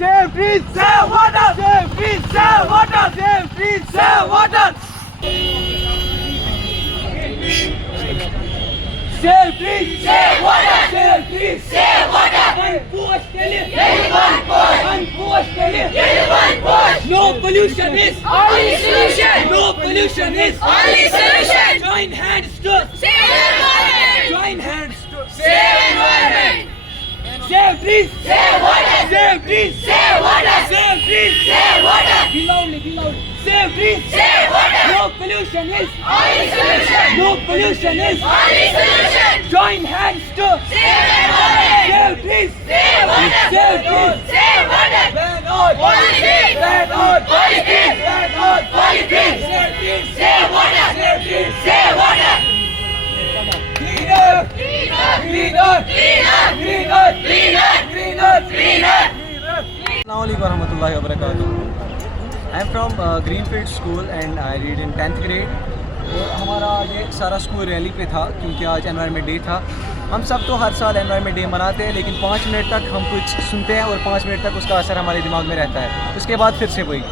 Save trees, save water. Save trees, save water. Save trees, save water. Save trees, save water. Save trees, save water. Unpush के लिए unpush के लिए No pollution is only solution. No pollution is only solution. Join hands to save environment. Join hands to save environment. Save trees, save water. Save trees, save water. Save trees, save water. Be loudly. Save trees, save water. No pollution is only solution. No pollution is only solution. Join hands to save environment. Save trees, save water. Save trees, save water. Ban on polythene. Ban on polythene. Ban on polythene. Save trees, save water. Save trees, save water. Cleaner, cleaner, cleaner, cleaner, cleaner, cleaner, cleaner, cleaner. Assalamualaikum warahmatullahi wabarakatuh. I am from Greenfield School and I read in 10th grade. और हमारा ये सारा school rally पे था क्योंकि आज environment day था। हम सब तो हर साल एनवायरनमेंट डे मनाते हैं, लेकिन 5 मिनट तक हम कुछ सुनते हैं और 5 मिनट तक उसका असर हमारे दिमाग में रहता है। उसके बाद फिर से वही।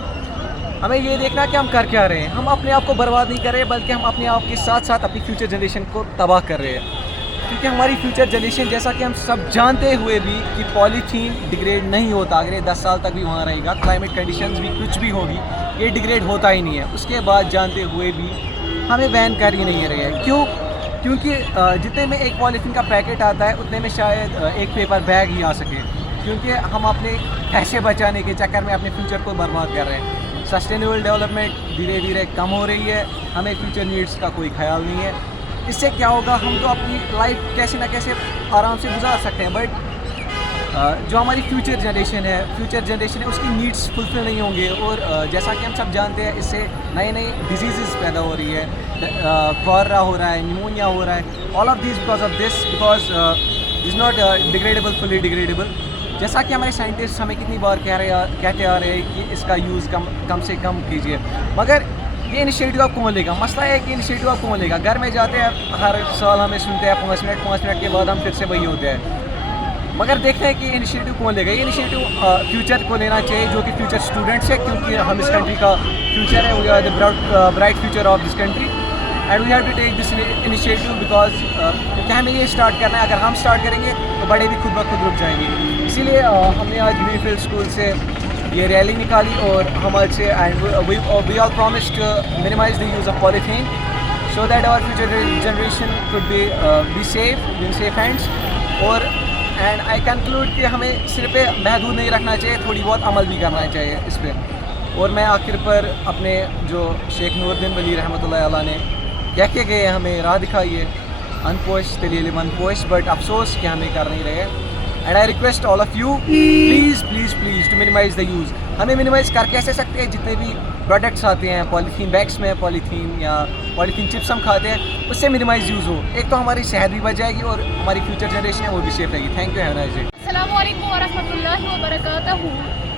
हमें ये देखना कि हम कर क्या रहे हैं। हम अपने आप को बर्बाद नहीं कर रहे, बल्कि हम अपने आप के साथ साथ अपनी फ्यूचर जनरेशन को तबाह कर रहे हैं। क्योंकि हमारी फ्यूचर जनरेशन, जैसा कि हम सब जानते हुए भी कि पॉलीथीन डिग्रेड नहीं होता, अगर ये 10 साल तक भी वहाँ रहेगा, क्लाइमेट कंडीशंस भी कुछ भी होगी, ये डिग्रेड होता ही नहीं है। उसके बाद जानते हुए भी हमें बैन कर ही नहीं रहे हैं। क्यों? क्योंकि जितने में एक पॉलीथीन का पैकेट आता है उतने में शायद एक पेपर बैग ही आ सके, क्योंकि हम अपने पैसे बचाने के चक्कर में अपने फ्यूचर को बर्बाद कर रहे हैं। सस्टेनेबल डेवलपमेंट धीरे धीरे कम हो रही है, हमें फ्यूचर नीड्स का कोई ख्याल नहीं है। इससे क्या होगा, हम तो अपनी लाइफ कैसे ना कैसे आराम से गुजार सकते हैं, बट जो हमारी फ्यूचर जनरेशन है उसकी नीड्स फुलफिल नहीं होंगे। और जैसा कि हम सब जानते हैं, इससे नई नई डिजीज़ पैदा हो रही है, कॉलरा हो रहा है, निमोनिया हो रहा है। All of this because of this, because is not degradable, fully degradable. जैसा कि हमारे साइंटिस्ट हमें कितनी बार कहते आ रहे हैं कि इसका यूज़ कम से कम कीजिए, मगर ये इनिशिएटिव आप कौन लेगा? मसला है कि इनिशिएटिव आप कौन लेगा? घर में जाते हैं, हर साल हमें सुनते हैं 5 मिनट के बाद हम फिर से वही होते हैं, मगर देखते हैं कि इनिशिएटिव कौन लेगा। ये इनिशिएटिव फ्यूचर को लेना चाहिए, जो कि फ्यूचर स्टूडेंट्स है, क्योंकि हम इस कंट्री का फ्यूचर है। We are the bright future of this country and we have to take this initiative, because क्योंकि हमें ये स्टार्ट करना है। अगर हम स्टार्ट करेंगे तो बड़े भी खुद ब खुद रुक जाएंगे। इसीलिए हमने आज ग्रीनफील्ड स्कूल से ये रैली निकाली और हम आज से and we all promise to minimize the use of polythene so that our future generation could be safe in safe hands. और एंड आई कंक्लूड कि हमें सिर्फ महदूद नहीं रखना चाहिए, थोड़ी बहुत अमल भी करना चाहिए इस पर। और मैं आखिर पर अपने जो शेख नूरुद्दीन वली रहमतुल्लाह अलैह ने कह के गए, हमें राह दिखाई है, अनपोश तेलिए मनपोश, बट अफसोस कि हमें कर नहीं रहे। And I request all of you, please to minimize the use. हमें मिनिमाइज़ कर कैसे सकते हैं? जितने भी प्रोडक्ट्स आते हैं पॉलीथीन बैग्स में, पॉलीथीन या पॉलीथीन चिप्स हम खाते हैं, उससे मिनिमाइज़ यूज़ हो। एक तो हमारी सेहत भी बच जाएगी और हमारी फ्यूचर जनरेशन है वो भी सेफ रहेगी। Thank you, have a nice day. अस्सलामु अलैकुम वरहमतुल्लाहि वबरकातुहू।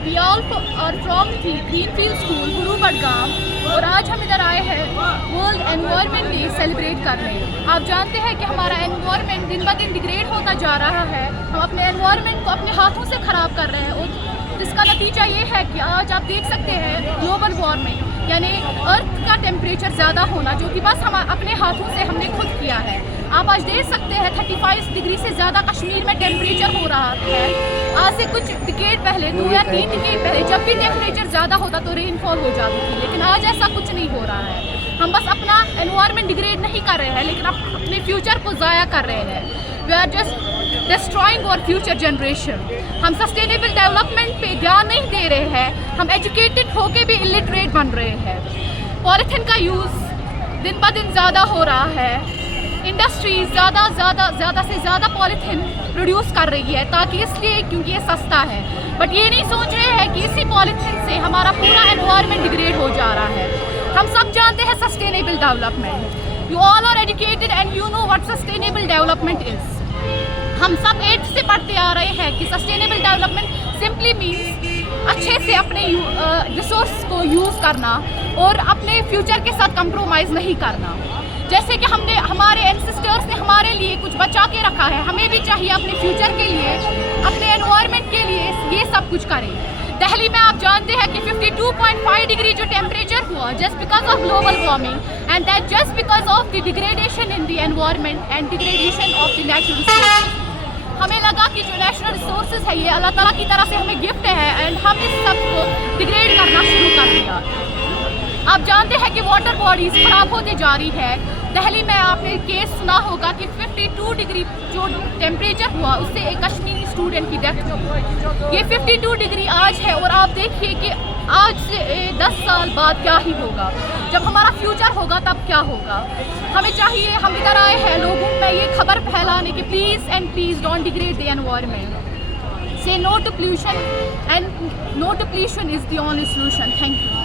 We all are from Greenfield school Guru Badgam, और आज हम इधर आए हैं वर्ल्ड एनवायरनमेंट डे सेलिब्रेट करने। आप जानते हैं कि हमारा एनवायरनमेंट दिन ब दिन डिग्रेड होता जा रहा है। हम अपने एनवायरनमेंट को अपने हाथों से ख़राब कर रहे हैं, और जिसका नतीजा ये है कि आज आप देख सकते हैं ग्लोबल वार्मिंग, यानी अर्थ का टेम्परेचर ज़्यादा होना, जो कि बस हम अपने हाथों से हमने खुद किया है। आप आज देख सकते हैं 35 डिग्री से ज़्यादा कश्मीर में टेम्परेचर हो रहा है। आज से कुछ डिकेड पहले, 2 या 3 डिकेड पहले, जब भी टेम्परेचर ज़्यादा होता तो रेनफॉल हो जाती थी, लेकिन आज ऐसा कुछ नहीं हो रहा है। हम बस अपना एनवायरनमेंट डिग्रेड नहीं कर रहे हैं, लेकिन अपने फ्यूचर को ज़ाया कर रहे हैं। We are just destroying our future generation. हम सस्टेनेबल डेवलपमेंट पे ध्यान नहीं दे रहे हैं, हम एजुकेटेड होके भी इलिटरेट बन रहे हैं। पॉलीथीन का यूज़ दिन ब दिन ज़्यादा हो रहा है। इंडस्ट्रीज ज़्यादा से ज़्यादा पॉलीथीन प्रोड्यूस कर रही है, ताकि इसलिए क्योंकि ये सस्ता है, बट ये नहीं सोच रहे हैं कि इसी पॉलीथीन से हमारा पूरा एनवायरनमेंट डिग्रेड हो जा रहा है। हम सब जानते हैं sustainable development. You all are educated and you know what sustainable development is. हम सब 8th से पढ़ते आ रहे हैं कि सस्टेनेबल डेवलपमेंट सिंपली मीन्स अच्छे से अपने रिसोर्स को यूज़ करना और अपने फ्यूचर के साथ कंप्रोमाइज़ नहीं करना। जैसे कि हमारे एंसेस्टर्स ने हमारे लिए कुछ बचा के रखा है, हमें भी चाहिए अपने फ्यूचर के लिए, अपने एनवायरनमेंट के लिए ये सब कुछ करें। दिल्ली में आप जानते हैं कि 52.5 डिग्री जो टेम्परेचर हुआ just because of global warming and that just because of the degradation in the environment and degradation of the natural resources. हमें लगा कि जो नेचुरल रिसोर्सेज है ये अल्लाह ताला की तरफ से हमें गिफ्ट है एंड हम इस सब को डिग्रेड करना शुरू कर दिया। आप जानते हैं कि वाटर बॉडीज़ ख़राब होती जा रही है। दिल्ली में आपने केस सुना होगा कि 52 डिग्री जो टेम्परेचर हुआ उससे एक कश्मीरी स्टूडेंट की डेथ हुई। ये 52 डिग्री आज है और आप देखिए कि आज से 10 साल बाद क्या ही होगा, जब हमारा फ्यूचर होगा तब क्या होगा। हमें चाहिए, हम इधर आए हैं लोगों में ये खबर फैलाने की please and please don't degrade the environment, say no to pollution and no to pollution is the only solution. Thank you.